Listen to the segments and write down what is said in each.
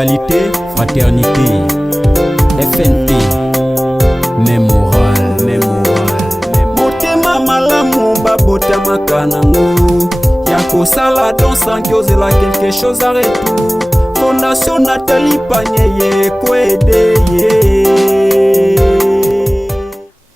Égalité, fraternité, FNP, même morale, même morale. Motema malamu babota makanango Yako sala don sanki ozela quelque chose à retour. Fondation Nathalie Panyeye kwede ye.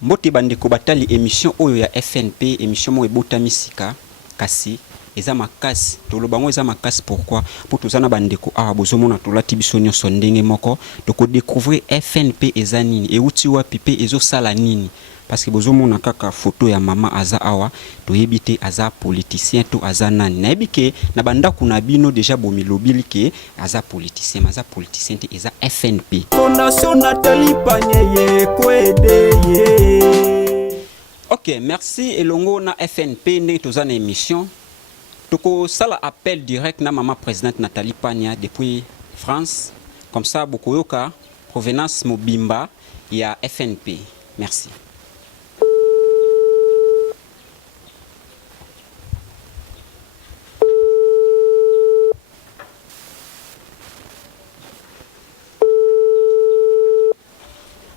Mbote bandeko batali émission oyo ya FNP, émission mo ebota misika kasi eza makasi tolobango eza makasi. Pourquoi? Pour tozana bandeko awa bozomona tolati biso nyonso ndenge moko toko découvrir FNP eza nini e uti wapi pe ezo sala nini. Parce que bozomona kaka photo ya mama aza awa toyebi te aza politicien to aza nani. Nayebi ke na bandako na bino déjà bomilobili ke aza politicien, mais aza politicien te eza FNP. Fondation Nathalie Panyeye kwede ye. Ok, merci elongo na FNP ndenge tozana émission. Toko sala appel direct na maman présidente Nathalie Panya depuis France. Comme ça bokoyoka provenance mobimba ya FNP. Merci.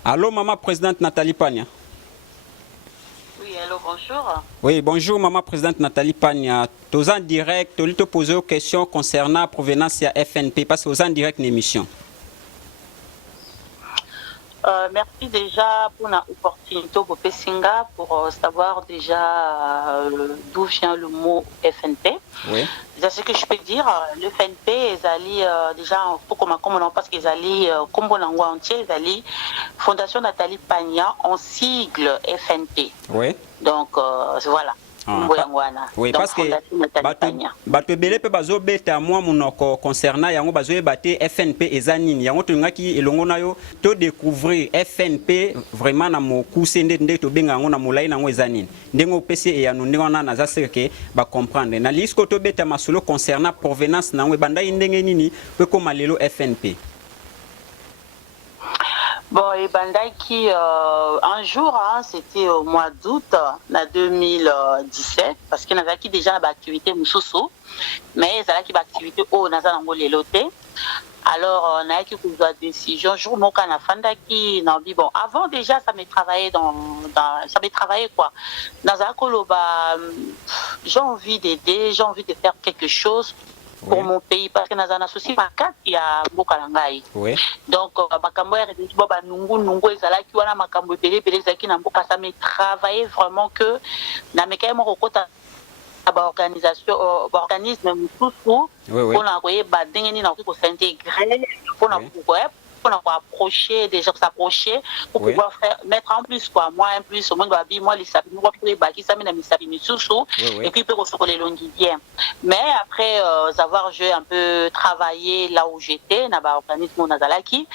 Allô, maman présidente Nathalie Panya. Oui, allô, bonjour. Oui, bonjour, maman présidente Nathalie Panya. Tous en direct, tu te poser aux questions concernant la provenance de FNP, parce que vous en direct l'émission. Merci déjà pour l'opportunité pour Pessinga pour savoir déjà d'où vient le mot FNP. Oui. C'est ce que je peux dire. Le FNP, ils allaient déjà, comme on parce qu'ils allaient, comme on en entier, ils allaient Fondation Nathalie Panya en sigle FNP. Oui. Donc voilà. Oui, parce que bato belé pe bazo beta moi monoko concernant yango bazo ebate FNP ezanini yango to ngaki elongo na yo to découvrir FNP vraiment na mokuse nde to benga yango na molai nango ezanini ndengo pesi e yanu ndenge wana za seke ba comprendre na lisko to beta masolo concernant provenance nango banda ndenge nini pe koma lelo FNP. Bon, et Bandaki, un jour, hein, c'était au mois d'août 2017, parce qu'il y a qui déjà l'activité Moussoussou, mais il y a qui l'activité au Nazanango Lelote. Alors, on a qui pris la décision, jour mon canafanda qui n'a bon, avant déjà, ça m'est travaillé ça m'est travaillé quoi. Dans un coloba, j'ai envie d'aider, j'ai envie de faire quelque chose pour mon pays parce que dans un associé makat il y a Bokalangai. Donc makambo ya réduit boba nungu ezala ki wana makambo belé zaki na mboka ça me travailler vraiment que na mekaye mo kokota ba organisation organisme mususu pour na koye ba dengeni na ko s'intégrer pour na pour approcher des gens s'approcher pour pouvoir mettre en plus quoi moi en plus au monde va moi les sabi moi pour baki ça na misabi misusu et puis pour se les longuiviens mais après avoir je un peu travaillé là où j'étais na ba organisme nazalaki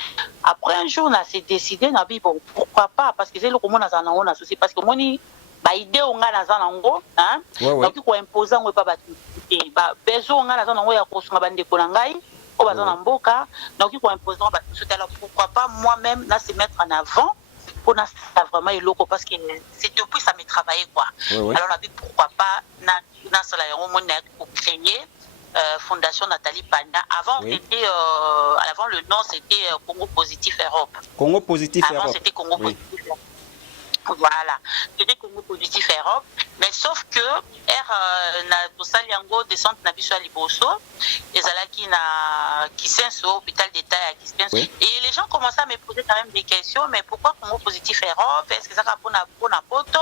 après un jour on a s'est décidé na bi bon pourquoi pas parce que c'est le comment nazana on associé parce que moni ba idée on a nazana ngo hein donc ko imposer on pas ba besoin on a nazana ngo ya ko sunga bande ko ngai au bazan en boca donc il faut imposer alors pourquoi pas moi-même là se mettre en avant pour ça vraiment est loco parce que c'est depuis ça me travaillé quoi alors on a dit pourquoi pas na cela on a créé Fondation Nathalie Panya avant c'était avant le nom c'était Congo Positif Europe. Congo Positif avant Europe. C'était Congo Positif Europe. Voilà, c'était Congo Positif Europe, mais sauf que na tosaliango descente na biso liboso ezalaki na Kisenso hôpital d'état à Kisenso et les gens commençaient à me poser quand même des questions mais pourquoi Congo Positif Europe est-ce que ça va pour na poto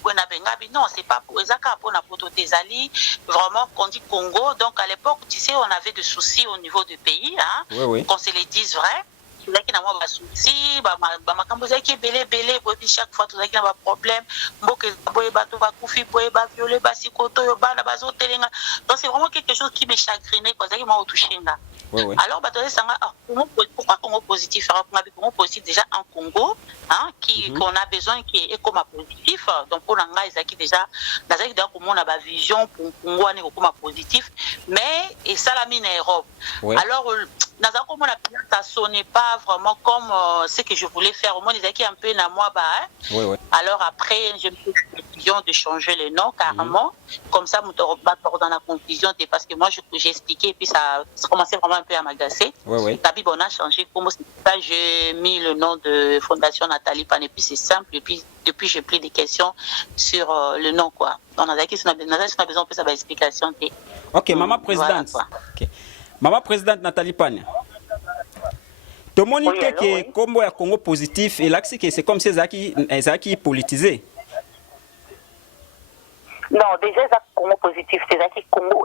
pour na bengabi non c'est pas pour ezaka pour na poto des ali vraiment qu'on dit Congo donc à l'époque tu sais on avait des soucis au niveau du pays hein qu'on se les dise vrai qui n'a pas souci makambo zaki belé chaque fois tout ça qui n'a pas problème mboke boye bato ba kufi boye ba violer ba sikoto yo bana bazo telenga donc c'est vraiment quelque chose qui me chagrinait quoi ça qui m'a touché là alors bato sanga pourquoi Congo Positif Congo Positif déjà en Congo hein qui qu'on a besoin qui est comme positif donc pour l'anga ezaki déjà nazaki donc on a ba vision pour Congo ani comme positif mais et ça la mine Europe alors ça sonnait pas vraiment comme ce que je voulais faire au moins ils étaient un peu na moi alors après je me suis dit décision de changer le nom carrément. Comme ça, je dans la confusion, parce que moi, j'ai expliqué et puis ça commençait vraiment un peu à m'agacer. D'habitude, on a changé. Pour ça, j'ai mis le nom de Fondation Nathalie Pan et puis c'est simple. Et puis, depuis, j'ai pris des questions sur le nom, quoi. Donc, on a besoin un peu d'explication. Ok, Maman Présidente. Voilà, Maman Présidente Nathalie Pan. Tout le monde dit que Combo est Congo positif et là, c'est comme si c'est politisé. Non, déjà, c'est Congo positif, c'est Congo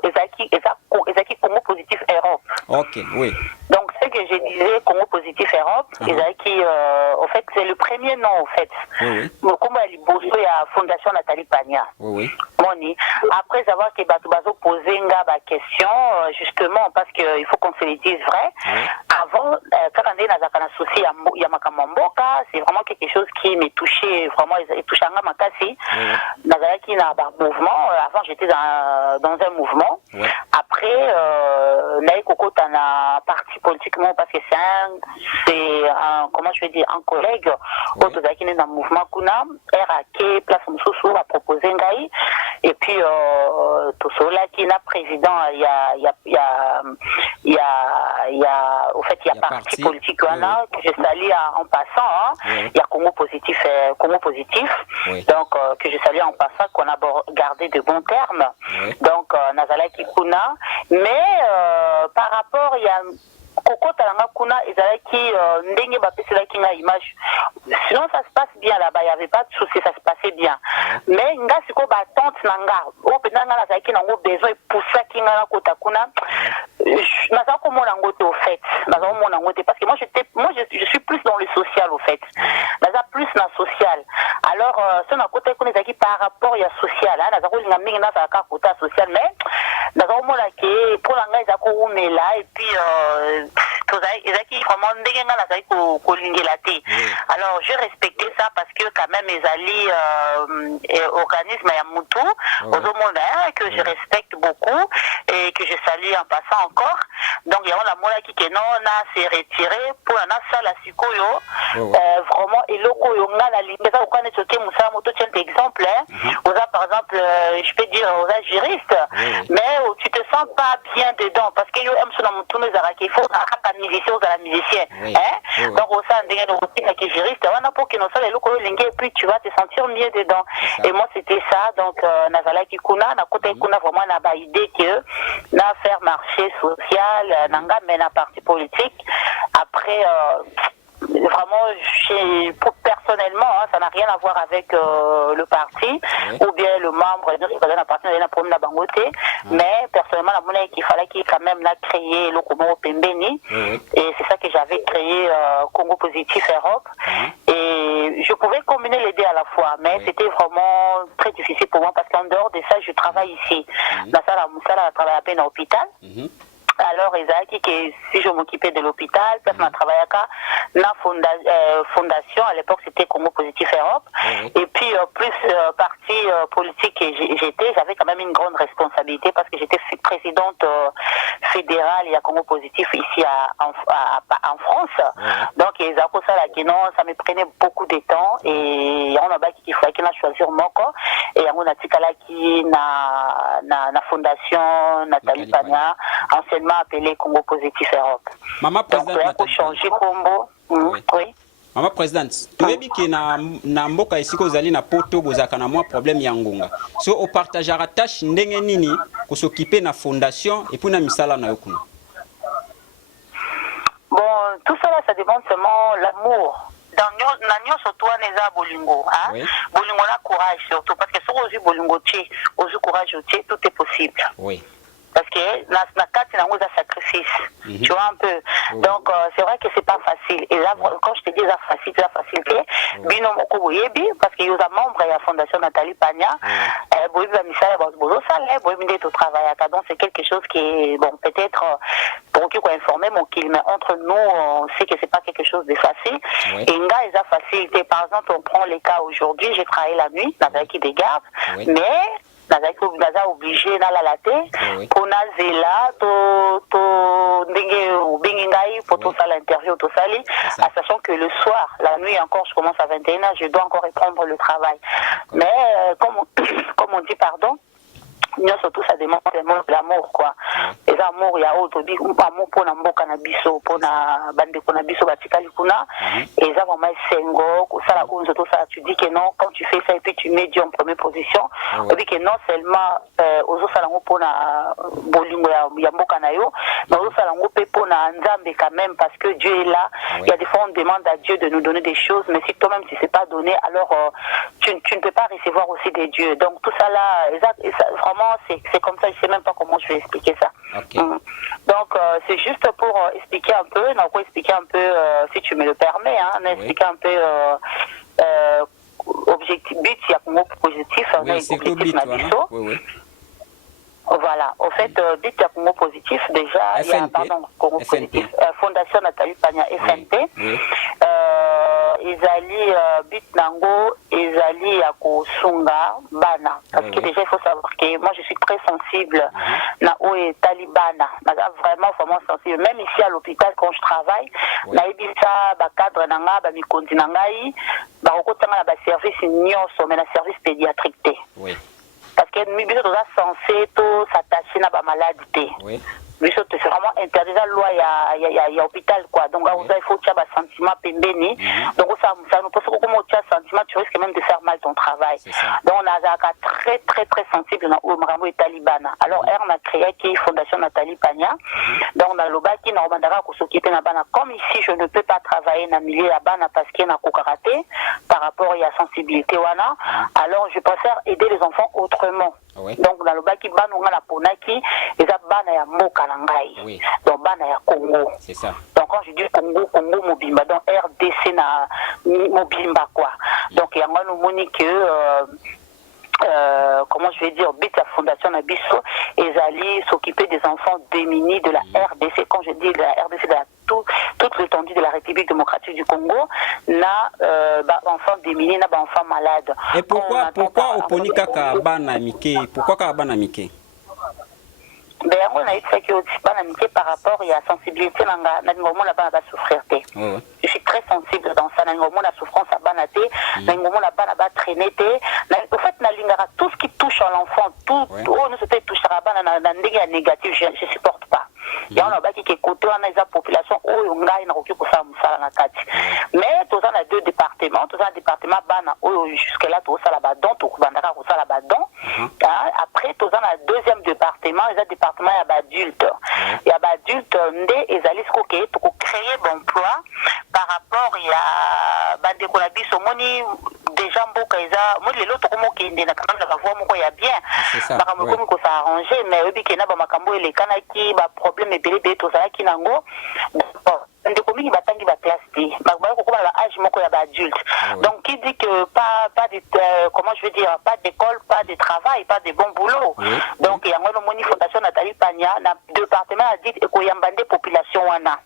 positif Europe. Ok, oui. Donc, ce que je disais, Congo positif Europe, en fait, c'est le premier nom, en fait. Comment elle est bossée à Fondation Nathalie Pania. Après avoir que Batubazo posé une question, justement, parce qu'il faut qu'on se le dise vrai, avant, quand on est dans un souci, c'est vraiment quelque chose qui m'est touché, vraiment, il touche à Makasi. Avant, j'étais dans un mouvement. Après, Naïkoko dans un parti politiquement parce que c'est un, comment je vais dire, un collègue qui est dans le mouvement Kuna, RAK, Place Moussoussou a proposé Ngaï. Et puis, tout cela qui est président, il y a parti politique que je salue en passant. Il y a Congo positif. Donc, que je salue en passant, qu'on a gardé de bons termes. Donc, Nazala Kikuna. Mais, par rapport, il y a Koko Talanga Kuna, qui ndenge bapesela kinga image. Sinon ça se passe bien là-bas, il n'y avait pas de souci, ça se passait bien. Mais nga siko ba tante nanga, o penanga na zaki nango besoin pousser kinga na kota kuna. Naza ko mona ngote au fait. Naza ko mona ngote parce que moi je suis plus dans le social au fait. Naza plus dans social. Alors ça na kota kuna zaki par rapport ya social, hein, naza ko linga mingi na za ka kota social mais naza ko mona ke pour langa za ko umela et puis alors je respectais ça parce que quand même mes alliés organismes à Moutou aux hommes que je respecte beaucoup et que je salue en passant encore. Donc il y a la mola qui non s'est retiré pour la salle à Sikoyo vraiment et loko yonga la ligne ça on est choqué Moussa Moto tiens exemple par exemple je peux dire aux juristes mais tu te sens pas bien dedans parce que yo aime sur Moutou nous il faut musicien aux musiciens donc au sein de qui juriste on a pour que nous sommes les et puis tu vas te sentir mieux dedans et moi c'était ça donc Nazala Kikuna na côté kuna vraiment na ba idée que na faire marché social nanga mais na parti politique après vraiment personnellement ça n'a rien à voir avec le parti ou bien le membre mais personnellement la monnaie qu'il fallait qu'il quand même l'a créé le Congo Pembeni et c'est ça que j'avais créé Congo Positif Europe et je pouvais combiner les deux à la fois mais c'était vraiment très difficile pour moi parce qu'en dehors de ça je travaille ici dans ça je travaille à peine à l'hôpital. Alors, Isaac, que si je m'occupais de l'hôpital, parce que je travaillais à la fondation, à l'époque c'était Congo Positif Europe, et puis plus parti politique que j'étais, j'avais quand même une grande responsabilité parce que j'étais présidente fédérale et à Congo Positif ici en France. Donc, Isaac, ça me prenait beaucoup de temps et on a qu'il fallait qu'il a choisi mon corps et on a dit na fondation Nathalie Pania, anciennement appelé Congo Positif Europe. Maman présidente, donc pour changer Congo. Oui. Maman présidente, tu veux dire que na mboka ici ko zali na poto bozaka na moi problème ya ngonga. So au partageara tâche ndenge nini ko s'occuper na fondation et puis na misala na yokuna. Bon, tout ça là ça demande seulement l'amour. Dans nyonso toi neza bolingo bolingo na courage surtout parce que si on bolingo tché ozu courage tché tout est possible. Oui. Parce que la carte c'est un sacrifice, tu vois un peu. Donc c'est vrai que c'est pas facile. Et là quand je te dis la facilité, bino moko boyebi parce que y a membre de la fondation Nathalie Pania, boyebi la misala bozo sale, boyebi de travail à donc c'est quelque chose qui est bon peut-être pour qui qu'on informer mais entre nous on sait que c'est pas quelque chose de facile. Et nga ils a facilité. Par exemple on prend les cas aujourd'hui, j'ai travaillé la nuit avec qui des gardes, mais naza obligé na la latte pour nazela to ndenge ubingi ngai pour tout ça l'interview tout ça sachant que le soir la nuit encore je commence à 21h je dois encore reprendre le travail mais comme on dit pardon, nous surtout ça demande vraiment de l'amour quoi. Les amours il y a autre bi amour pour na mboka na biso pour na bande ko na biso batikali kuna et ça vraiment sengo ko ça la on surtout ça tu dis que non quand tu fais ça et puis tu mets Dieu en première position et puis que non seulement ozo sala ngo pour na bolingo ya mboka na yo mais ozo sala ngo pe pour na nzambe quand même parce que Dieu est là. Il y a des fois on demande à Dieu de nous donner des choses mais si toi-même tu sais pas donner alors tu ne peux pas recevoir aussi des dieux. Donc tout ça là et ça, vraiment c'est comme ça, je sais même pas comment je vais expliquer ça. Okay. Donc c'est juste pour expliquer un peu, si tu me le permets, hein, expliquer un peu objectif, but, il y a un mot positif, oui, objectif voilà. Oui. Voilà, au fait, but, il y a un mot positif, déjà, il y a, pardon, mot positif, Fondation Nathalie Pagna, FNP, oui. Ezali but nango ezali ya kosunga bana parce que déjà il faut savoir que moi je suis très sensible na oe talibana vraiment sensible même ici à l'hôpital quand je travaille na ebisa ba cadre nanga ba mikondi nangai ba kokotanga na ba service nyonso mais na service pédiatrique té parce que mi biso toza censé to s'attacher na ba malade té c'est vraiment interdit la loi il y a hôpital quoi donc il faut qu'il y ait un sentiment pembeni donc ça nous pose comment tu as sentiment tu risques même de faire mal ton travail donc on a très très très sensible dans au Marambo et Talibana alors on a créé qui Fondation Nathalie Pagna donc on a le bas qui n'a pas s'occuper na bana comme ici je ne peux pas travailler dans le milieu la bana parce qu'il y a un karaté par rapport à la sensibilité wana alors je préfère aider les enfants autrement. Donc dans le bas qui ban on a la ponaki et ça bana ya mboka na ngai donc bana ya Congo c'est ça donc quand je dis Congo mobimba donc RDC na mobimba quoi donc il y a un moni que comment je vais dire, but la Fondation Nabiso, Ezali s'occuper des enfants démunis de la RDC. Quand je dis de la RDC, de toute l'étendue de la République démocratique du Congo, na enfants démunis, na enfants malades. Et pourquoi oponika ka bana mike? Pourquoi ka bana mike? Ben on a eu fait que bana mike par rapport à la sensibilité nanga na ngomo la bana ba souffrir té. Je suis très sensible dans ça na ngomo la souffrance à bana té, na ngomo la bana ba traîner té. En fait na lingara tout ce qui touche à l'enfant, tout ne se peut toucher à bana na ndenge négatif, je supporte pas. Il y a un baki qui côté on a la population où on a une roki pour ça musala na kati. Mais tous on a deux départements, tous on a département bana où jusque là tout ça là-bas donc tout bandaka tout ça là-bas donc. Après tous on a deuxième département, les départements il y a adulte. Il y a adulte ndé ezali skoké pour créer bon emploi par rapport à bande ko la biso moni déjà mboka eza moi les autres comme kende na quand la voix moko ya bien. Par comme ko s'arranger mais obi kena ba makambo ele kanaki ba problème ebele to ça ki nango ndeko mingi batangi ba classe D bakba ko la âge moko ya ba adulte donc qui dit que pas de comment je veux dire pas d'école pas de travail pas de bon boulot donc il y a une moni Fondation Nathalie Pagna na département a dit ko yambande population wana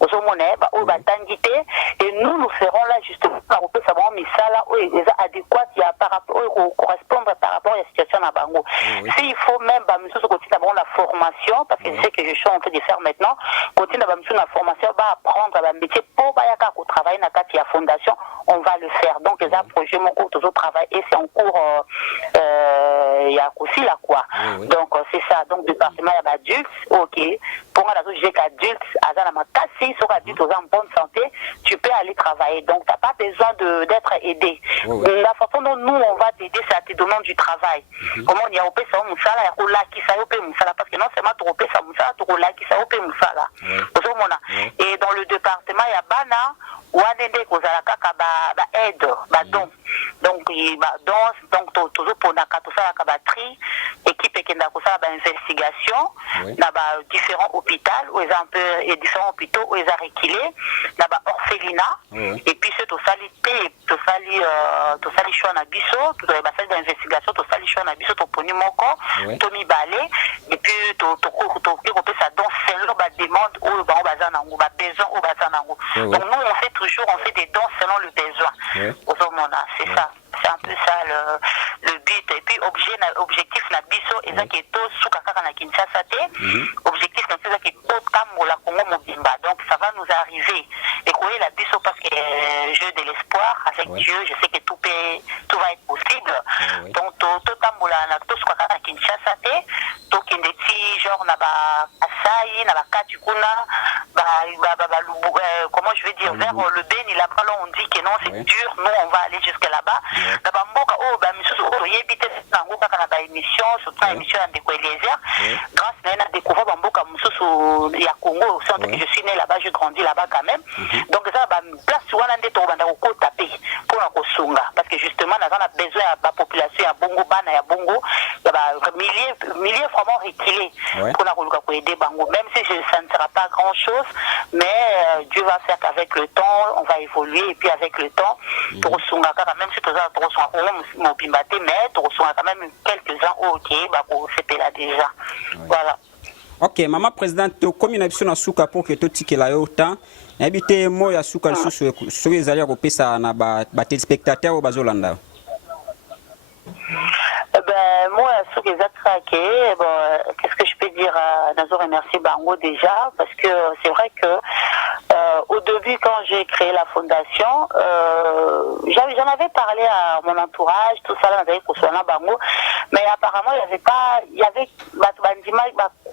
ozo mona ba o batangi té et nous ferons là justement pour que ça va misala o eza adéquat ya par rapport au correspondre par rapport à la situation na bango s'il faut même ba miso ko tina bon la formation parce que c'est ce que je suis en train de faire maintenant continue ba miso na formation ba apprendre ba métier pour ba yaka ko travailler na kati ya fondation on va le faire donc les projets mon cours toujours travail et c'est en cours il y a aussi là quoi donc c'est ça donc département ya ba adulte OK pour la j'ai qu'adulte azana makasi sur adulte aux en bonne santé tu peux aller travailler donc t'as pas besoin d'être aidé la façon dont nous on va t'aider c'est à te donner du travail comment on y a opé ça musala ya ko la ki sa opé musala parce que non seulement tu opé ça musala tu ko la ki sa opé musala et dans le département il y a bana wanende ko zala kaka ba aide ba don donc ba don donc toujours pour na kato ça ka ba tri équipe qui n'a ko ça ba investigation na ba différents hôpitaux ou exemple et différents hôpitaux où ils a reculé na ba orphelinat et puis c'est tout salité tout sali choix na biso tout ba salle d'investigation tout sali choix na biso to poni moko to mi balé et puis to ko ça donc c'est leur ba demande ou ba bazana ngo ba besoin ou bazana ngo donc nous on fait des dons selon le besoin au moment c'est ça c'est un peu ça le but et puis objectif na biso et ça qui est tout sous kaka na Kinshasa té objectif na ça qui est tout kamola Congo mobimba donc ça va nous arriver et quoi la biso parce que jeu de l'espoir avec Dieu je sais que tout va être possible donc tout kamola na tosuka kaka Kinshasa te tokende ti genre na ba Kasai na ba Kati kuna comment je vais dire vers le Beni là-bas là on dit que non c'est dur nous on va aller jusque là-bas na ba mboka oh ba misusu oh yebite nango kaka na ba émission surtout émission ya ndeko Eliezer grâce na découvert ba mboka misusu ya Congo aussi en tant que je suis né là-bas j'ai grandi là-bas quand même donc ça ba place wana nde to banda ko taper pour na kosunga parce que justement na a besoin ya ba population ya bongo bana ya bongo ya ba milliers vraiment reculés pour na koluka ko aider bango même si ça ne sera pas grand chose mais Dieu va faire qu'avec le temps on va évoluer et puis avec le temps pour sunga quand même si tout ça pour sunga on mobimbate mais pour sunga quand même quelques-uns OK ba ko sepela déjà voilà. Ok, maman présidente, comme une option à souka pour que tout tike la autant, habité moi à souka sur les alliés au pesa na ba téléspectateurs au bazolanda. Ben moi à souka exactement bon qu'est-ce que je peux dire Nazo remercier Bango déjà parce que c'est vrai que au début quand j'ai créé la fondation j'en avais parlé à mon entourage tout ça là dans Bango mais apparemment il y avait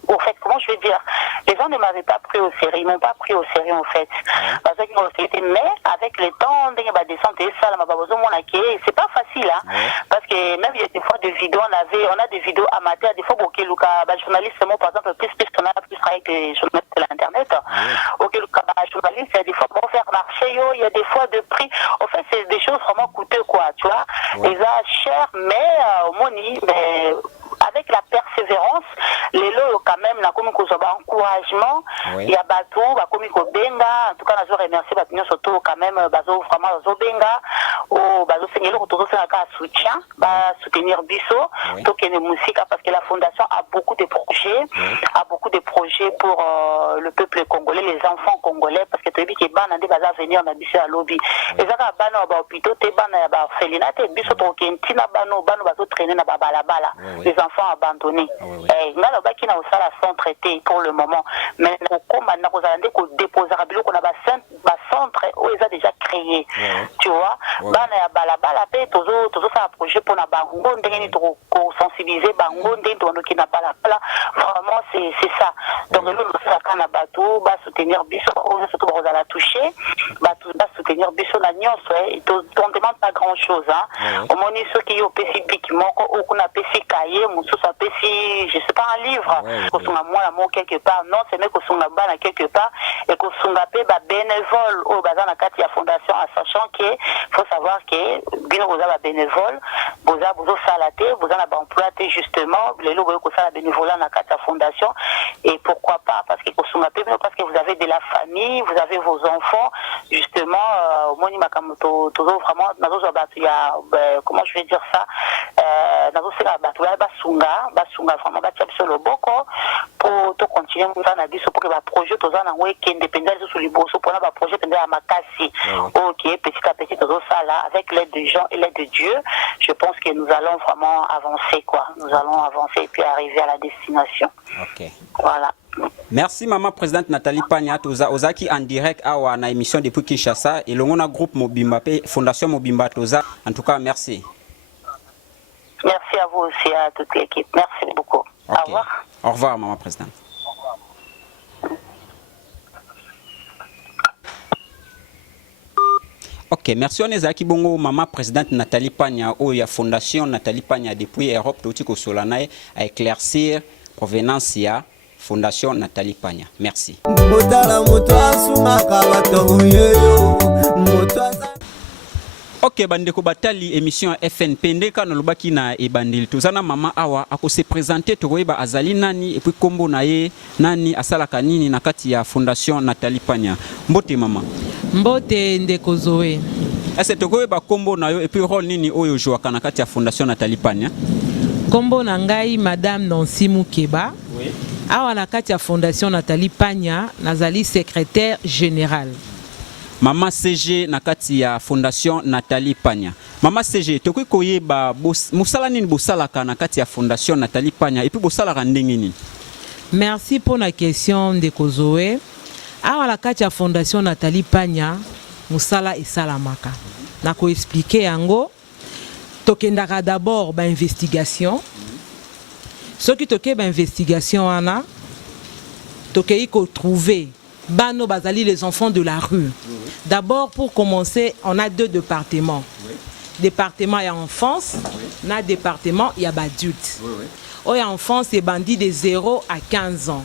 au fait comment je vais dire les gens ne m'avaient pas pris au sérieux ils m'ont pas pris au sérieux en fait parce que mais avec le temps on va descendre et ça c'est pas facile hein parce que même il y a des fois des vidéos on a des vidéos amateurs des fois ok Luka journaliste par exemple plus on a plus travaillé que les journalistes de l'internet ok Luka journaliste il y a des fois pour faire marcher il y a des fois de prix en fait c'est des choses vraiment coûteuses quoi tu vois les a cher mais au moni mais avec la persévérance les lots quand même na komi ko encouragement il y a bateau ba komi ko benga en tout cas nazo remercier batinyo surtout quand même bazo vraiment bazo benga o bazo sengelo ko tozo sena ka soutien ba soutenir biso to kene musique parce que la fondation a beaucoup de projets pour le peuple congolais les enfants congolais parce que tobi ke bana nde baza venir na biso ya lobby ezaka bana ba hôpitaux te bana ya ba orphelinat te biso to kentina bano bazo traîner na ba balabala les enfants abandonnés ngalo baki na osala sans traiter pour le moment mais comme na ko zalande ko déposer biloko na ba centre où ils ont déjà créé tu vois bana ya balabala pe tozo ça projet pour na bango ndenge to ko sensibiliser bango ndenge to ki na balabala vraiment c'est ça donc nous ça kana bateau ba soutenir biso surtout ba za la toucher ba soutenir biso na nyonso on demande pas grand chose hein au moins ceux qui au spécifiquement ou qu'on a pesi cahier musu ça pesi je sais pas un livre ko sunga moi quelque part non c'est mais ko sunga bana quelque part et ko sunga pe ba bénévole au bazana kati ya fondation en sachant que faut savoir que bino vous avez bénévole vous salaté vous en avez employé justement les lots ko sala bénévolat na kati ya fondation et pourquoi pas parce que ko sunga pe parce que vous avez de la famille vous avez vos enfants justement moni makamoto toujours vraiment nazo batu ya comment je vais dire ça nazo sala batu ba sunga vraiment ba tshapso loboko pour to continuer mutana na biso pour que ba projet toza na ngwe ki indépendant sur liboso pour na ba projet pendant makasi OK petit à petit tozo sala avec l'aide des gens et l'aide de Dieu je pense que nous allons vraiment avancer quoi nous allons avancer et puis arriver à la destination OK voilà. Merci maman présidente Nathalie Pagna toza ozaki en direct awa na émission depuis Kinshasa et longona groupe Mobimba pe fondation Mobimba toza en tout cas merci. Merci à vous aussi à toute l'équipe. Merci beaucoup. Okay. Au revoir. Au revoir maman présidente. Ok, merci on ezaki bongo maman présidente Nathalie Pagna au ya fondation Nathalie Pagna depuis Europe touti ko solanae à éclaircir provenance ya fondation Nathalie Pagna. Merci. Ok, bandeko batali émission FNP ndeka no lobaki na ebandil tozana mama awa ako se présenter tokoyeba azali nani et puis kombo na ye nani asalaka nini na kati ya fondation Nathalie Pagna. Mbote mama. Mbote ndeko Zoé. Est-ce tokoyeba kombo na yo et puis rôle nini oyo jouaka na kati ya fondation Nathalie Pagna? Kombo na ngai madame Nancy Mukeba. Oui. Awa na kati ya fondation Nathalie Pagna nazali secrétaire général. Mama CG na kati ya fondation Nathalie Pagna. Mama CG tokoy koyeba musala nini bosalaka na kati ya fondation Nathalie Pagna et puis bosalaka ndenge nini? Merci pour la question de Zoé. Awa na kati ya fondation Nathalie Pagna musala esalamaka. Na ko expliquer yango tokendaka d'abord ba investigation Ce qui toke ba investigation ana toke ko trouver bano bazali les enfants de la rue. D'abord pour commencer, on a 2 départements. Département et enfance, na département il y a adulte. Oh ya enfance c'est bandit de 0 à 15 ans.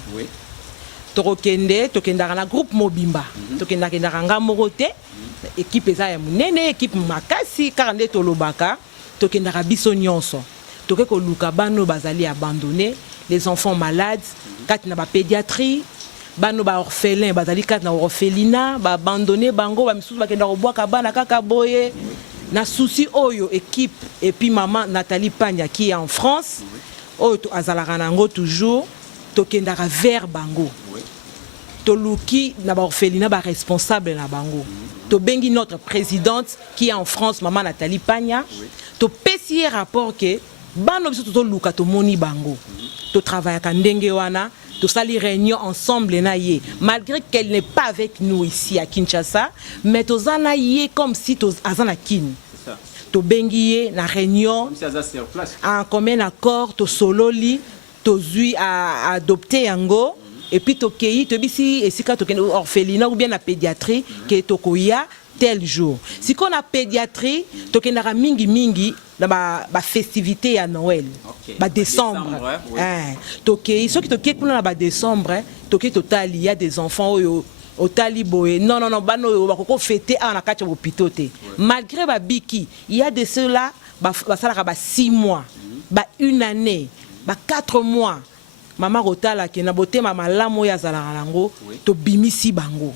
Tokenda na groupe Mobimba. Tokenda nga morote équipe eza ya munene équipe makasi 42 tolobaka tokenda biso nyonso. Toke ko luka bano bazali abandonné, les enfants malades, kati na ba pédiatrie, bano ba orphelin bazali kati na orphelinat, ba abandonné bango ba misusu bakenda ko bwaka bana kaka boye. Na souci oyo équipe et puis maman Nathalie Pagna qui est en France, oyo to azalaka nango toujours tokendaka vers bango. Toluki na ba orphelinat ba responsable na bango. To bengi notre présidente qui est en France, maman Nathalie Pagna, to pesier rapport que bano biso to luka to moni bango. To travaille ka ndenge wana, to sali réunion ensemble na ye. Malgré qu'elle n'est pas avec nous ici à Kinshasa, mais to zana ye comme si to azana kin. To bengi ye na réunion en commun accord to sololi to zui à adopter yango. Et puis tokei to bisi esika to orphelinat ou bien la pédiatrie que tokoya tel jour. Si qu'on a pédiatrie, tokendara mingi na ba festivité à Noël. Ba décembre. Tokei ceux qui tokei kuna ba décembre, tokei total il y a des enfants au taliboé. Non bano ba koko fêter à na kacha hôpital. Malgré ba biki, il y a de ceux-là ba sala ba 6 mois, ba 1 année, ba 4 mois. Mama rotala ke na bote mama lamo ya zala rango to bimisi bango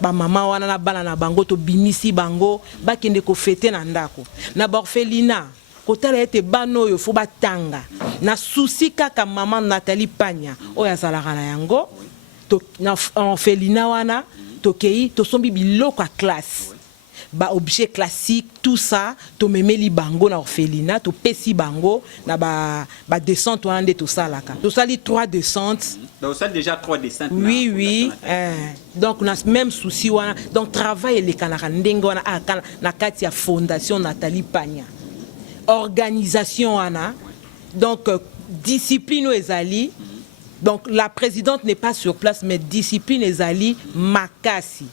ba mama wana na bana na bango to bimisi bango ba kende ko fete na ndako na orphelinat kotala ete bano yo fo batanga na souci kaka mama Nathalie Pagna o ya zala rana yango to na orphelinat wana to kei to sombi biloko a classe ba objet classique tout ça to memeli bango na orphelinat to pesi bango na ba descente wana to salaka to sali 3 descentes donc ça déjà 3 descentes oui donc on a même souci wana donc travail les kanaka ndenge wana na kati ya fondation Nathalie Pagna organisation wana donc discipline ezali. Donc la présidente n'est pas sur place, mais discipline ezali makasi.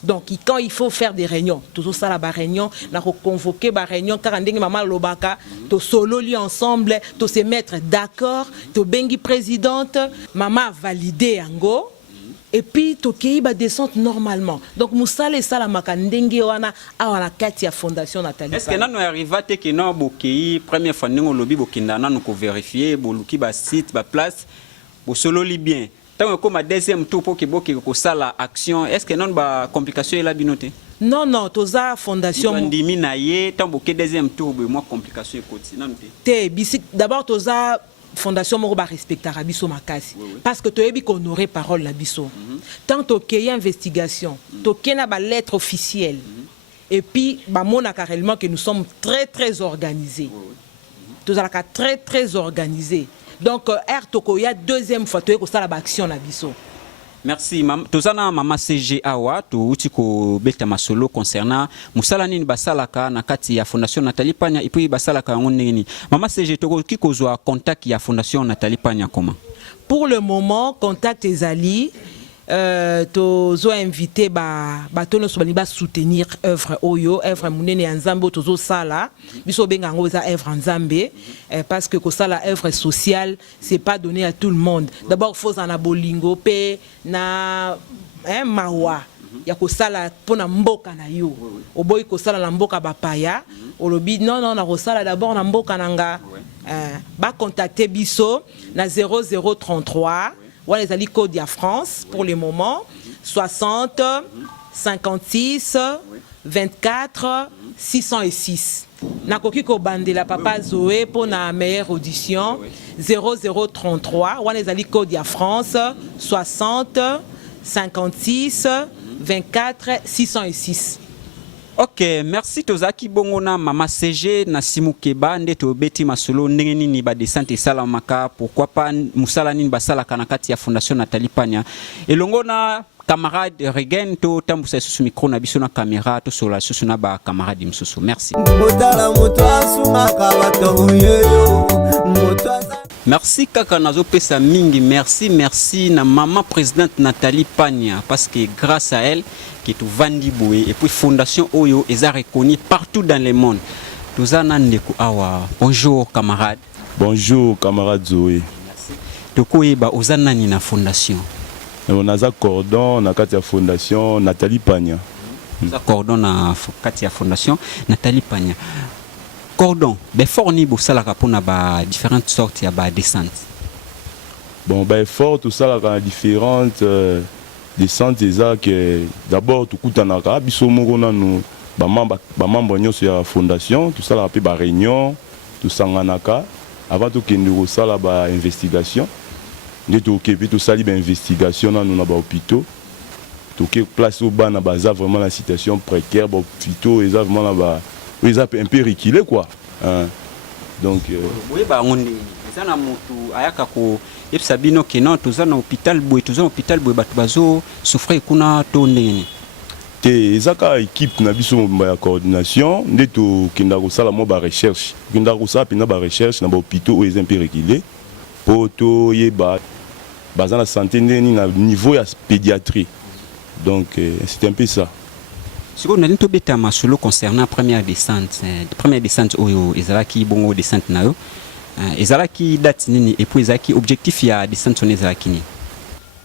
Donc quand il faut faire des réunions, toujours ça la réunion, la convoquer la réunion, car on maman lobaka, to solo li ensemble, to se mettre d'accord, to bengi présidente, maman validé ango. Et puis to kei ba descente normalement. Donc musale sala makandenge wana awana kati ya fondation Nathalie. Est-ce que nano arriva te que no bokei première fois ningo lobi bokinda nanu ko vérifier boluki ba site ba place bo solo li bien. Tant que comme deuxième tour pour que boki ko sala action, est-ce que non ba complication la binoté? Non, toza fondation ndimi na ye tant boki deuxième tour be moi complication ekoti non te bisik d'abord toza fondation moko ba respectera biso makasi parce que toyebi ko honorer parole la biso. Tant que y a investigation, to kena ba lettre officielle. Et puis ba mona carrément que nous sommes très organisés. Toza la très organisés. Donc R Tokoya deuxième fois to ça la action na biso. Merci mam. Tozana mama CG awa to utiko beta masolo concernant musala nini basalaka na kati ya fondation Nathalie Pagna et puis basalaka ngoni. Mama CG toko ki kozwa contact ya fondation Nathalie Pagna comment? Pour le moment contact ezali tozo invité batono sobani ba soutenir œuvre oyo œuvre munene ya nzambe tozo sala biso benga ngo za œuvre nzambe parce que ko sala œuvre sociale c'est pas donné à tout le monde. D'abord faut en abolingo pe na mawa ya ko sala pona mboka na yo oboyi ko sala na mboka bapaya olobi non na ko sala d'abord na mboka nanga ba contacter biso na 0033 voilà les code de France pour le moment 60 56 24 606. Nakoki ko bandela papa Zoé pour na meilleure audition 0033 voilà les code de France 60 56 24 606. Ok, merci tozaki bongona mama CG na Simu Keba ndeto beti masolo ndenge nini ba descente salamaka pourquoi pas musala nini basala kana kati ya fondation Nathalie Pagna elongona camarade Regen to tambusa susu micro na biso na caméra to sola susu na ba camarade msusu merci. Merci kaka nazo pesa mingi, merci na maman présidente Nathalie Pagna parce que grâce à elle qui tout vandi boé et puis fondation Oyo est reconnue partout dans le monde. Tuzana ndeko awa. Bonjour camarade. Bonjour camarade Zoé. Merci. Tokoyeba ozana ni na fondation. On a un cordon na kati ya fondation Nathalie Pagna. Un cordon na kati ya fondation Nathalie Pagna. Cordon, fort ni bosalaka pona ba différentes sortes ya ba descentes. Bon fort tout ça la différentes descentes eza que d'abord tout kutanaka biso moko nanu ba membre nyonso ya fondation tout ça la pe ba réunion tout sanganaka avant tout kende ko sala ba investigation nde to kepi tout sali ba investigation nanu na ba hôpitaux to ke place au bas na baza vraiment la situation précaire ba hôpitaux eza vraiment na ba ils ont un peu reculé quoi. Donc oui bah on est na mutu ayaka ko epsabino keno tozana hôpital boy tozana hôpital boy batu bazo souffrir kuna tonene te ezaka équipe na biso ya coordination ndeto kenda ko sala mo ba recherche kenda ko sala pina ba recherche na ba hôpitaux ils ont un peu reculé poto yeba bazana santé ndeni na niveau ya pédiatrie. Donc c'est un peu ça. Si on a une tobeta masolo concernant première descente oyo ezalaki bongo descente nayo ezalaki date nini et puis ezalaki objectif ya descente on ezalaki ni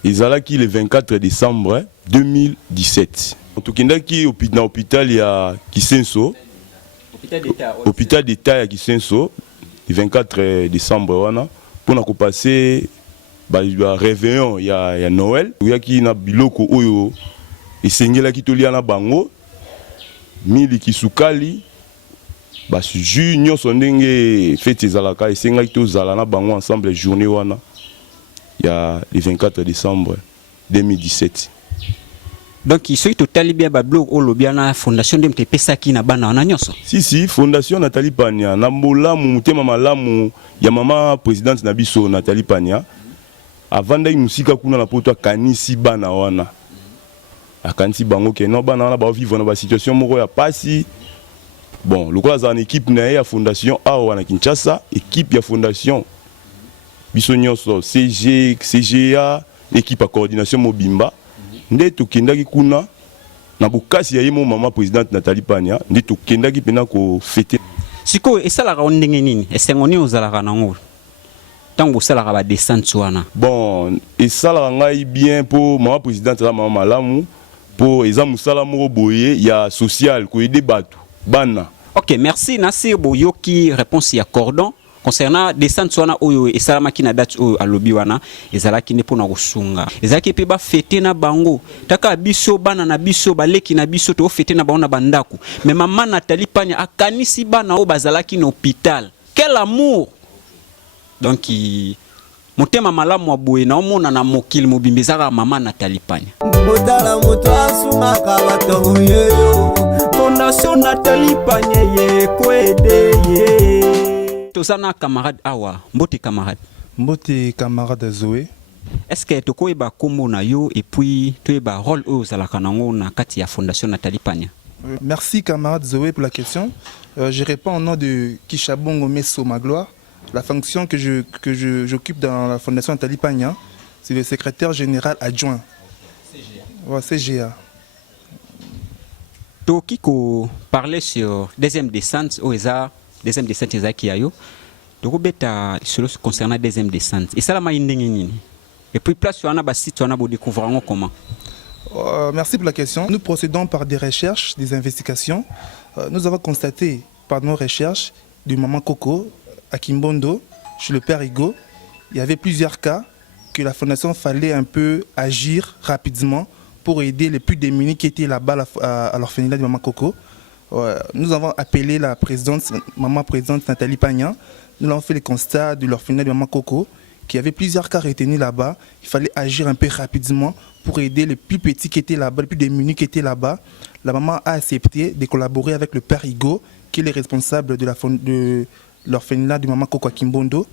ezalaki le 24 décembre 2017 tukendaki na hôpital ya Kisenso hôpital d'état ya Kisenso le 24 décembre wana pour na ko passer ba réveillon ya Noël yaki na biloko oyo esengelaki tolia na bango mili kisukali basi jus nyonso ndenge fete ezalaka esengaki tozala na bango ensemble journée wana ya le 24 décembre 2017. Donc ici totali bien ba blog olobia na fondation de mtepesaki na bana wana nyonso. Si fondation Nathalie Pagna na mbolamu mutema malamu ya mama présidente na biso Nathalie Pagna avant d'aller musika kuna na poto kanisi bana wana akanisi bango ke no bana wana ba vivre na ba situation moko ya pasi. Bon lokola za une équipe na ya fondation awa na Kinshasa équipe ya fondation biso nyonso CGA équipe à coordination mobimba nde tokendaki kuna na bokasi ya yemo mama présidente Nathalie Pagna nde tokendaki pena ko fêter siko esalaka ndenge nini esengoni ozalaka nango tango osalaka ba descente wana. Bon esalaka ngai bien pour mama présidente la mama malamu pour eza musala moko boye ya social ko aider batu bana. OK, merci Nasir Boyoki réponse ya cordon concernant descente wana oyo esalamaki na date oyo alobi wana ezalaki ne pona kosunga ezalaki pe ba fêter na bango taka biso bana na biso baleki na biso to fêter na bango na bandako mais maman Nathalie Pagna akanisi bana o bazalaki na hôpital. Quel amour. Donc motema malamu wa boye na omona na mokili mobimbezaka mama Nathalie Pagna. Botala moto asumaka bato yoyo fondation Nathalie Pagna ye kwede ye. Tozana camarade awa mbote camarade Zoé. Est-ce que tokoyeba kombo na yo et puis toyeba rôle oyo zalaka nango na kati ya fondation Nathalie Pagna? Merci camarade Zoé pour la question. Je réponds au nom de Kishabongo Messo Magloire. La fonction que j'occupe dans la fondation Nathalie Pagna, c'est le secrétaire général adjoint. CGA. Ouais, CGA. Toki ko parler sur deuxième descente au ESA, deuxième descente ESA qui a yo. Donc beta sur concernant deuxième descente. Et ça la maïndengini. Et puis place sur un site on a beau découvrir comment. Merci pour la question. Nous procédons par des recherches, des investigations. Nous avons constaté par nos recherches du maman Coco à Kimbondo, chez le père Igo, il y avait plusieurs cas que la fondation fallait un peu agir rapidement pour aider les plus démunis qui étaient là-bas à l'orphelinat de maman Coco. Nous avons appelé la présidente, maman présidente Nathalie Pagna. Nous avons fait le constat de l'orphelinat de maman Coco, qu'il y avait plusieurs cas retenus là-bas. Il fallait agir un peu rapidement pour aider les plus petits qui étaient là-bas, les plus démunis qui étaient là-bas. La maman a accepté de collaborer avec le père Igo, qui est le responsable de l'orphelinat de maman Coco à Kimbondo.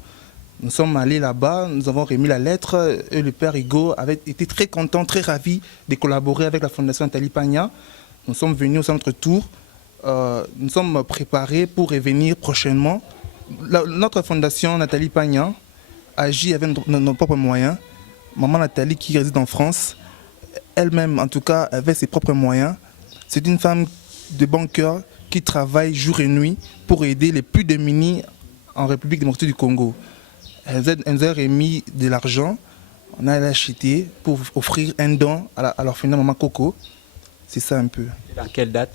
Nous sommes allés là-bas, nous avons remis la lettre et le père Igo avait été très content, très ravi de collaborer avec la fondation Nathalie Pagna. Nous sommes venus au centre tour, nous sommes préparés pour revenir prochainement. Notre fondation Nathalie Pagna agi avec nos propres moyens. Maman Nathalie, qui réside en France, elle-même, en tout cas, avec ses propres moyens. C'est une femme de bon cœur qui travaille jour et nuit pour aider les plus démunis en République démocratique du Congo. Elle nous a remis de l'argent, on a acheté pour offrir un don à l'orphelinat Maman Coco. C'est ça un peu. Dans quelle date?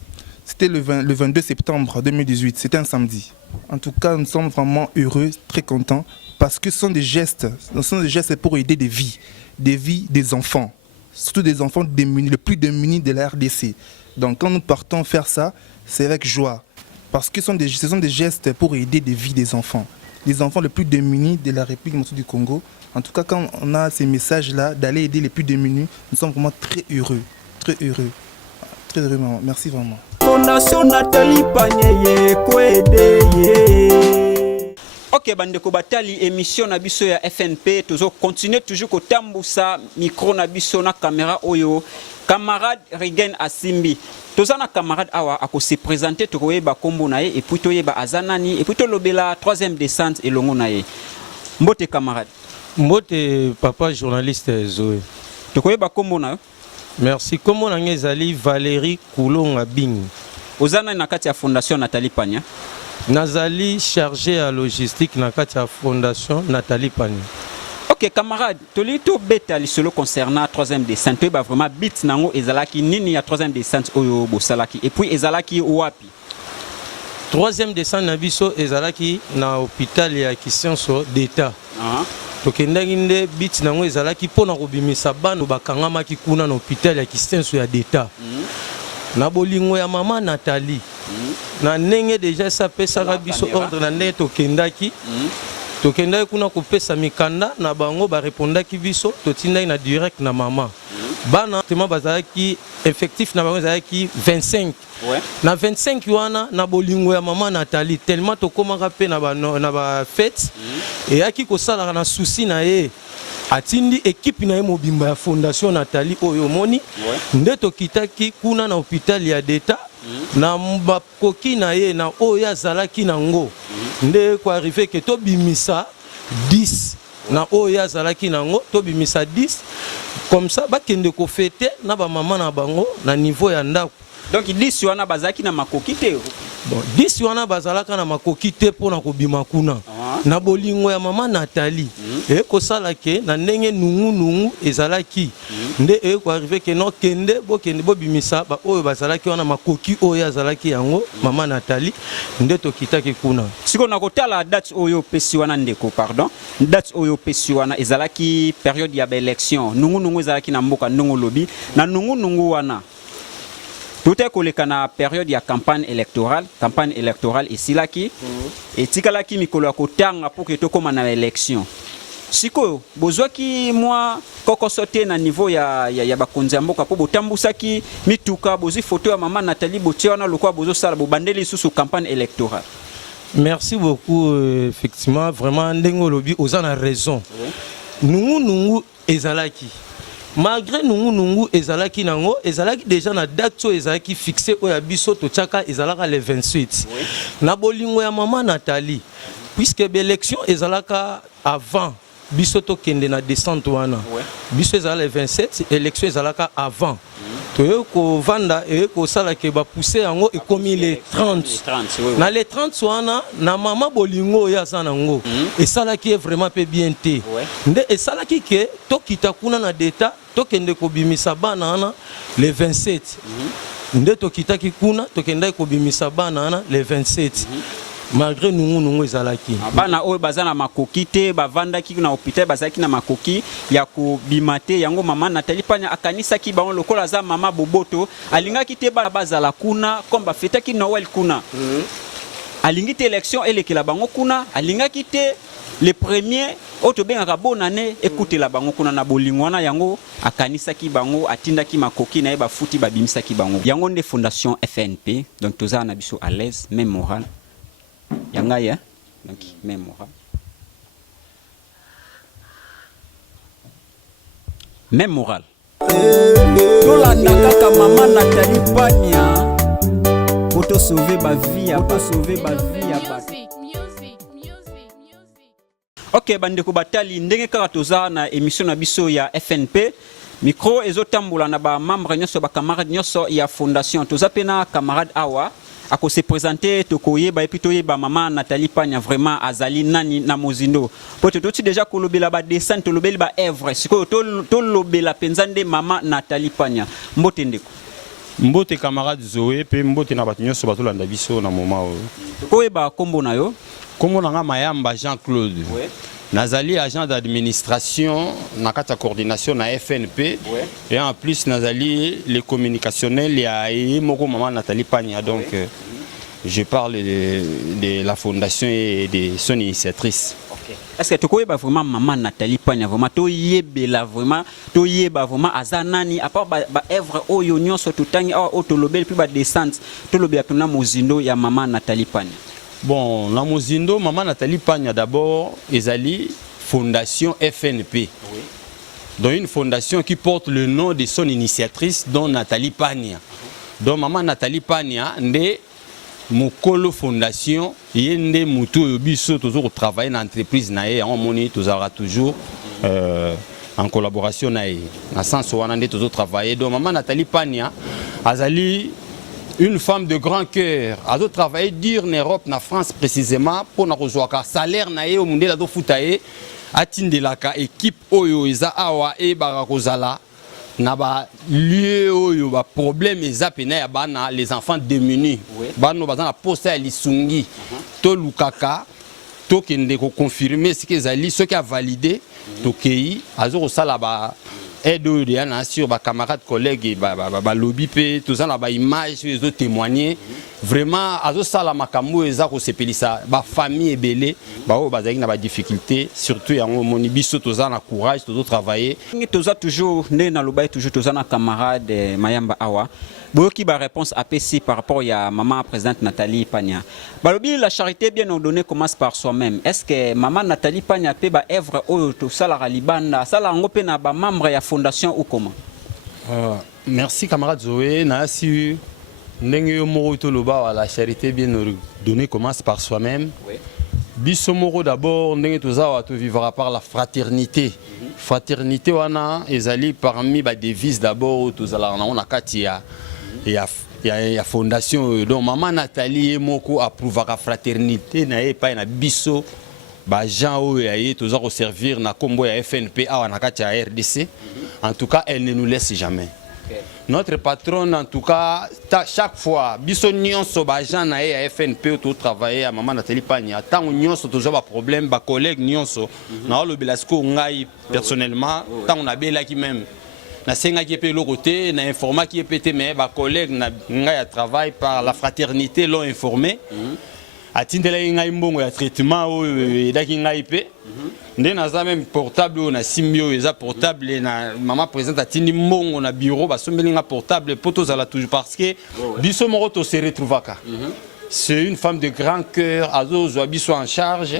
C'était le 22 septembre 2018, c'était un samedi. En tout cas, nous sommes vraiment heureux, très contents, parce que ce sont des gestes pour aider des vies des enfants, surtout des enfants démunis, les plus démunis de la RDC. Donc quand nous partons faire ça, c'est avec joie, parce que ce sont des gestes pour aider des vies des enfants les plus démunis de la République démocratique du Congo. En tout cas, quand on a ces messages-là, d'aller aider les plus démunis, nous sommes vraiment très heureux, très heureux. Très heureux, maman. Merci vraiment. Fondation Nathalie Panyeye Kwedeye. Ok, bandeko batali émission na biso ya FNP toujours continuer toujours ko tambusa micro na biso na caméra oyo camarade Rigen Asimbi tozana camarade awa ako se présenter to koyeba kombo na ye et puis toyeba azanani et puis to lobela troisième descente elongo na ye. Mbote camarade. Mbote papa journaliste Zoé. To koyeba kombo na yo. Merci. Kombo na ngezali Valérie Koulonga Bing. Ozana na kati ya Fondation Nathalie Panya. Nazali chargé à logistique na kati ya Fondation Nathalie Panya. Ok camarade, tolito beta lisolo concernant troisième descente, bah vraiment bit nango ezalaki nini ya troisième descente oyo bosalaki et puis ezalaki wapi? Troisième descente na biso ezalaki na hôpital ya Kisenso d'État. Tokendaki nde bit nango ezalaki pona kobimisa bano bakangamaki kuna na hôpital ya Kisenso ya d'État. Na bolingo ya mama Nathalie. Na ndenge déjà sa pesaka biso ordre na ndenge tokendaki. Tokendaki kuna kopesa mikanda na bango ba répondaki biso totindaki na direct na mama. Bana tema bazalaki effectif na bango ezalaki 25. Ouais. Na 25 wana na bolingo ya mama Nathalie tellement tokomaka pe na ba fête et aki kosala na souci na ye. Atindi équipe na ye mobimba ya Fondation Nathalie oyo moni nde tokitaki kuna na hôpital ya d'État na bakoki na ye na oyo azalaki nango nde ko arrivé que to bimisa 10 na oyo azalaki nango to bimisa 10 comme ça bakende ko fêter na ba maman na bango na niveau ya ndako. Donc 10 wana bazaki na makoki te. Bon 10 wana bazalaka na makoki te pona ko bima kuna. Na bolingo ya mama Nathalie e ko salake na ndenge nungu ezalaki nde e ko arrivé que no kende bo bimisa ba oyo bazalaki wana makoki oyo azalaki yango mama Nathalie nde to kitaki kuna. Siko na kotala date oyo pesi wana ndeko pardon date oyo pesi wana ezalaki période ya ba élection nungu ezalaki na mboka ndongo lobi na nungu wana. Tout est collé na période ya campagne électorale ici là qui et tikala ki mikolo akotanga pour que to koma na élection. Siko bozwa ki moi koko sauter na niveau ya bakonzi mboka po botambusa ki mituka bozi photo ya mama Nathalie botia na lokwa bozo sala bo bandeli sous campagne électorale. Merci beaucoup effectivement vraiment ndengo lobi ozana raison. Nungu ezalaki malgré nungu ezalaki nango ezalaki déjà na date so ezalaki fixé oya biso to tchaka ezalaka le 28 na bolingo ya mama Nathalie puisque l'élection ezalaka avant biso to kende na descente wana biso ezala le 27 élection ezalaka avant to ko vanda e ko sala ke ba pousser yango e komi les 30 na les 30 wana na mama bolingo ya sana ngo et sala ki est vraiment peu bien té nde et sala ki ke to kita kuna na data to kende ko bimisa bana na le 27 nde to kita ki kuna to kende ko bimisa bana na le 27 malgré nungu ezalaki bana oyo bazana makoki te bavandaki na hôpital bazaki na makoki ya ko bimate yango mama Nathalie Panya akanisa ki bango lokola za mama boboto alingaki te bana bazala kuna komba fetaki Noël kuna alingi te élection elekela bango kuna alingaki te le premier auto bengaka bonne année écoutez la bango kuna na bolingwana yango akanisaki bango atindaki makoki na eba futi babimisaki bango yango nde Fondation FNP donc toza na biso à l'aise même moral yanga ya donc même moral même moral tolanda kaka mama Nathalie Panya auto sauver ba vie ya bato. Ok Ok, bandeko batali ndenge kaka toza na émission na biso ya FNP. Micro ezotambola na ba membre nyonso ba camarade nyonso ya fondation. Toza pena camarade awa ako se présenter tokoyeba et puis toyeba maman Nathalie Pagna vraiment azali nani na mozindo. Poto toti déjà kolobela ba dessin to lobeli ba œuvre. Siko to lobela penzande maman Nathalie Pagna. Mbote ndeko. Mbote camarade Zoé pe mbote na bato nyonso batolanda biso na moment oyo. Tokoyeba kombo na yo. Kombo na nga Mayamba Jean-Claude. Ouais. Nazali agent d'administration na kata coordination na FNP. Ouais. Et en plus nazali les communicationnels ya moko maman Nathalie Pagna donc je parle de la fondation et de son initiatrice. Est-ce que tu connais vraiment maman Nathalie Pagna vraiment to yeba vraiment azanani à part ba œuvre oyo nyonso tutangi o to lobel puis ba descente to lobel pena mozindo ya maman Nathalie Pagna. Bon, la mozindo maman Nathalie Pagna d'abord ezali fondation FNP. Oui. Donc une fondation qui porte le nom de son initiatrice dont Nathalie Pagna. Donc maman Nathalie Pagna ndé Mokolo Fondation yende mutu biso toujours travailler dans l'entreprise nae en moni toujours en collaboration nae na sens wana ndé toujours travailler. Donc maman Nathalie Pagna azali une femme de grand cœur, a travaillé dur en Europe, en France précisément, pour nous rejoindre car salaire nae au monde la do futaye atindelaka équipe oyo eza awa e barakozala na ba lieu oyo ba problème eza pena ya bana les enfants démunis bano bazana poste ya lisungi to lukaka to kende ko confirmer ce que ezali ce qui a validé to kei azoko sala ba aide oyo ya na sur ba camarades collègues ba lobby pe tout ça na ba image les autres témoigner vraiment azo sala makambo eza ko sepelisa ba famille ebele ba o bazaki na ba difficulté surtout ya moni biso toza na courage tozo travailler toza toujours né na lobai toujours toza na camarade Mayamba awa boyoki ba réponse APC par rapport à maman présidente Nathalie Pagna. Balobi la charité bien ordonnée commence par soi-même. Est-ce que maman Nathalie Pagna pe ba œuvre oyo to sala libanda sala ngope na ba membre ya fondation ou comment? Merci camarade Zoé na si ndenge yo moko to loba la charité bien ordonnée commence par soi-même. Oui. Biso moko d'abord ndenge toza to vivra par la fraternité. Fraternité wana ezali parmi ba devise d'abord tozala na katia il y a fondation donc maman Nathalie moko approuve la fraternité na pas na biso ba gens oyo ya toza ko servir na kombo ya FNP awa na katia RDC en tout cas elle ne nous laisse jamais. Okay. Notre patronne en tout cas chaque fois biso nyonso ba gens na ya FNP to travailler à maman Nathalie Pagna tant nyonso toza ba problème ba collègue nyonso na lo belasco ngai personnellement tant on a belaki même na senga qui peut le côté na informa qui est pété mais ba collègue na ngai travail par la fraternité l'ont informé atindela ngai mbongo ya traitement o daki ngai pe ndé naza même portable na simbio eza portable na maman présente atindi mbongo na bureau ba sombeli nga portable poto zala toujours parce que biso moko to se retrouvaka c'est une femme de grand cœur azo zo biso en charge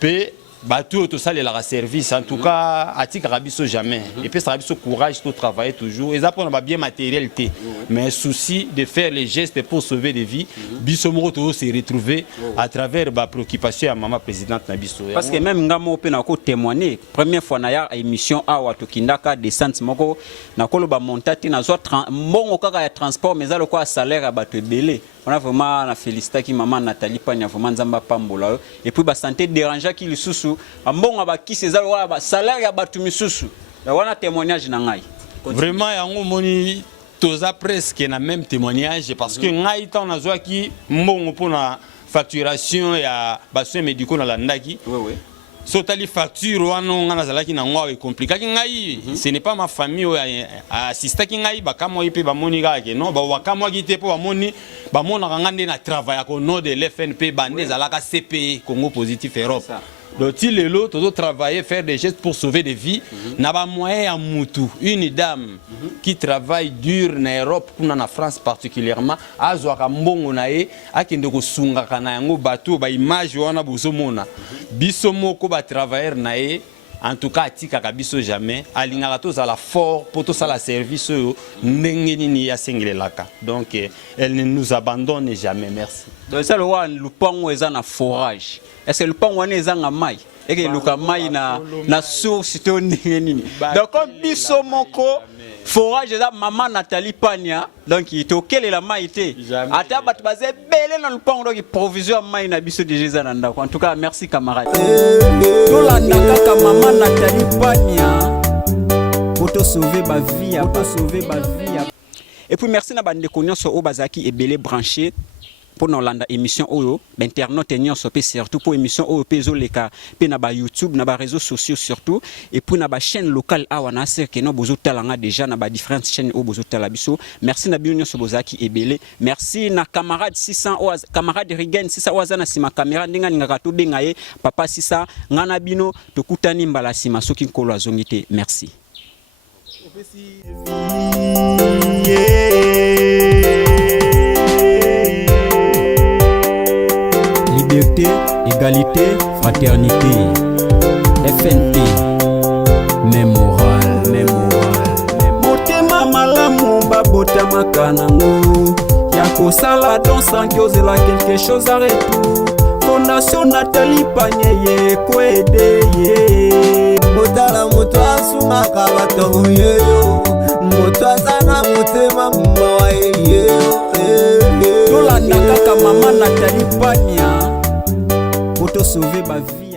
pe bateau tout ça la service en tout cas atika rabiso jamais et puis ça rabiso courage tout travailler toujours et ça pour bien matérialité mais souci de faire les gestes pour sauver des vies biso moko to se retrouver à travers ba préoccupation à maman présidente na biso parce que même ngamo pe na ko témoigner première fois na ya émission awa to kindaka descente moko na koloba montati na zo mbongo kaka ya transport mais ça le quoi salaire à bato belé on a vraiment la félicité qui maman Nathalie Pagna vraiment nzamba pambola et puis ba santé dérangeant qui le sous ambongo ba ki ces ba salaire ya batu misusu la wana témoignage na ngai vraiment yango moni toza presque na même témoignage parce que ngai tant na zo ki mbongo pona facturation ya ba soins médicaux na landaki oui sotali facture wana ngana zalaki na ngwa compliqué ngai ce n'est pas ma famille assista ki ngai bakamo ipe ba moni ka ke non ba wakamo ki te po ba moni ba mona ngande na travail ko nom de l'FNP bande zalaka CPE Congo Positif Europe. Donc il est là, toujours travailler, faire des gestes pour sauver des vies. N'a pas moyen à Moutou, une dame qui travaille dur en Europe, en France particulièrement, à Zouakambongo nae, à Kendoko Sunga Kanayango bateau, ba image wana bosomona. Bisomoko ba travailler nae. En tout cas, tika kabiso jamais. Alingarato za la fort, poto sa la service ndengeni ni ya sengelelaka. Donc elle ne nous abandonne jamais. Merci. Donc ça le wa lupango eza na forage. Est-ce que lupango wana eza na mai? eke luka mai na source to ndenge nini donc biso moko forage eza mama Nathalie Pania donc tokelela mai te ata bato baza ebele na lupango donc provision ya mai na biso déjà eza na ndako. En tout cas merci camarade tolanda kaka mama Nathalie Pania pour sauver ma vie, pour sauver ma vie. Et puis merci na bande nyonso o bazaki ebele branché pour nous landa émission oyo internaute nyonso pe surtout pour émission oyo pe zoleka pe na ba YouTube na ba réseaux sociaux surtout et puis na ba chaîne locale awa na ser que no bozo talanga déjà na ba différentes chaînes o bozo talabiso. Merci na bino nyonso bozaki ebele. Merci na camarade 600 o camarade Rigen 600 o azana sima caméra ndinga ninga to benga ye papa 600 ngana bino tokutani mbala sima soki nkolo azongite. Merci. Liberté, égalité, fraternité. FNP, même morale, même morale. Motema malamu babota makanango. Yako sala don sankiozela quelque chose à retour. Fondation Nathalie Panier kwede ye. Motala moto asungaka bato yeyo. Moto azana motema mwa yeyo. Tolanda kaka mama Nathalie Pania pour te sauver ma vie.